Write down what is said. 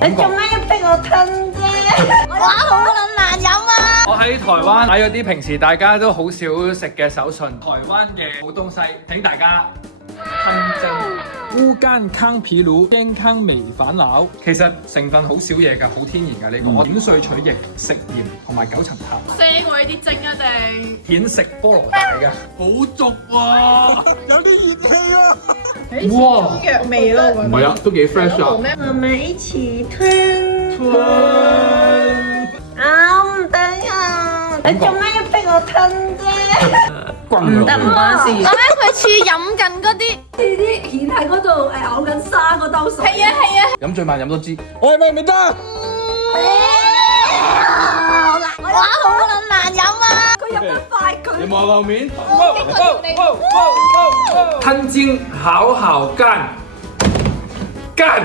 你做咩要逼我吞啫？哇，好撚難飲啊！我喺台灣買咗啲平時大家都好少食嘅手信，台灣嘅好東西，請大家吞精。烏間康皮魯健康美煩惱，其實成分好少嘢㗎，好天然㗎呢個。點碎取液、食鹽同埋9層塔。腥過呢啲精一定。顯食菠蘿大㗎，好足喎，有啲熱氣啊！哇，藥味咯，唔係啊，都幾 fresh 啊！我們一起吞。啊，唔得啊！你做咩要逼我吞啫？唔得唔關事。我咧佢似飲緊嗰啲，啲蜆喺嗰度咬緊沙嗰兜水。係啊係啊。飲最慢飲多支，我係咪唔得？哇，好撚難飲啊！佢飲得快，佢有冇後面？吞精好好幹，幹！